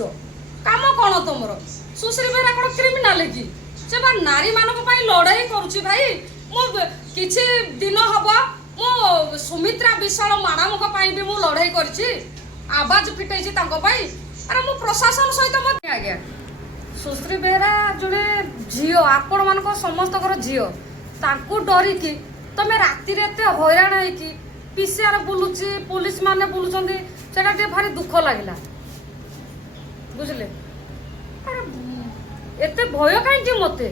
दौड़ुच काम कौन तुम सुश्री बेहरा कौन क्रिमिनाल कि से नारी मान लड़ाई करुच्ची भाई मु किछि दिन हम मु सुमित्रा विशाल मैडम भी मु लड़ाई करी आवाज फिटाई अरे मु प्रशासन सहित आज्ञा सुश्री बेहरा जोड़े झील आपण मान समस्त झील ताकू डरिकी तमें राति हैरान है पीसीआर बुलूची पुलिस माने बुलूचंदी सेटा टे भारी दुख लागिला बुझले अरे एते भय काई मते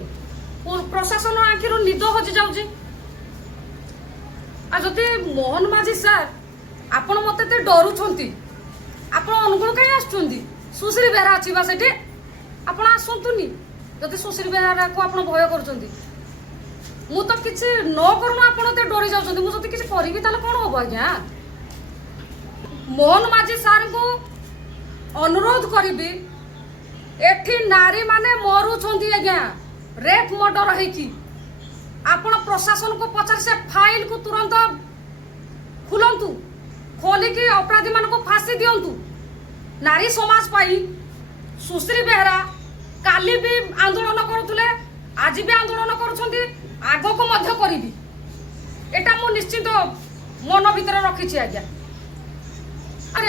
प्रशासन आखिर निद हजि जाउची आ जति मोहन माझी सर आपण मते ते डरुछंती आपण अनुकूल काई आछुंती सुश्री बेहरा अछि बा सेठी आपण आसंतुनी जति सुश्री बेहरा को आपण भय करछंती मु तो किसी न करूँ आपड़ तो डरी जाऊँ मुझे किसी करी कौन हम आज्ञा मोहन माझी सार को अनुरोध करी एठी नारी माने मरुंट आज्ञा रेप मर्डर होगी आपण प्रशासन को पचार से फाइल को तुरंत खुलंतु खोलिकी अपराधी मान को फांसी दिंतु नारी समाज पाई सुश्री बेहरा काली भी आंदोलन करुले आज भी आंदोलन करुछंती आग को मध्य करी एटा मु निश्चित मन भीतर रखी आज्ञा अरे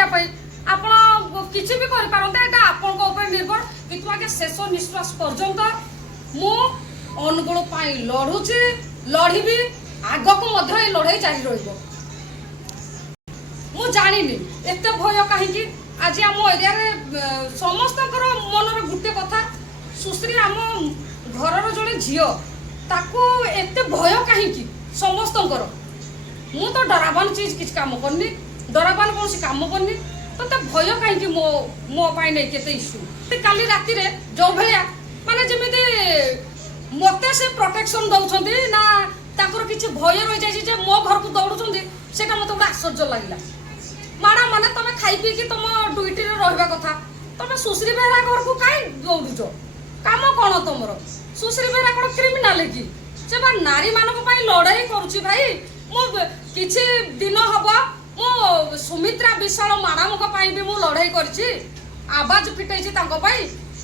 आपण किसी भी करि पारंते एटा आपन को ऊपर निर्भर किंतु आगे शेष निश्वास पर्यंत मु अनुकूल पाई लड़ुची लड़ीबी आग को मध्य ए लड़ाई जारी रहिबो मु जानिनी एते भय काहेकि आज आम एरिया रे समस्त मनर गुटे कथा सुश्री आम घर जोड़े झील ताकू एते भय कहीं समस्त मु तो डरावान चीज किसी काम करनी डरावान कौन काम करनी तो भय कहीं मो मो नहीं केते इश्यू काली राति रे जो भाया माने जमिति मते से प्रोटेक्शन दउछंती ना ताकर किछि भय रहि जाय जे मो घर को दौड़ुछंती सेटा मते बड़ा आश्चर्य लागिला माडा माने तमे खाई पी कि तुम ड्यूटी रे रहबा कथा तमे सुश्री बेहरा घर को काई दौड़ुछ काम कौन तुम सुश्री बेहरा कौन क्रिमिनाल कि से नारी मान लड़ाई करुच्ची भाई मु किछि दिन हम मु सुमित्रा विशाल मैडम भी मु लड़ाई करी आवाज फिटाई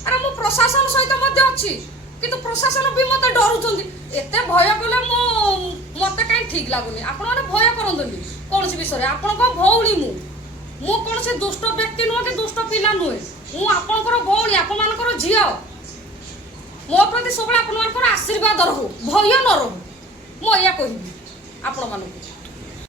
अरे मु प्रशासन सहित अच्छी किंतु प्रशासन भी मत डरुंट एत भय कले मत कहीं ठीक लगुनि आपण मैंने भय करनी कौन विषय आपण भौणी मु कौन से दुष्ट व्यक्ति नुह कि दुष्ट पिला नुहे मुझे भौणी आपण झील मो प्रति सब आशीर्वाद रहू भय न रहू मु या कह आपण मानक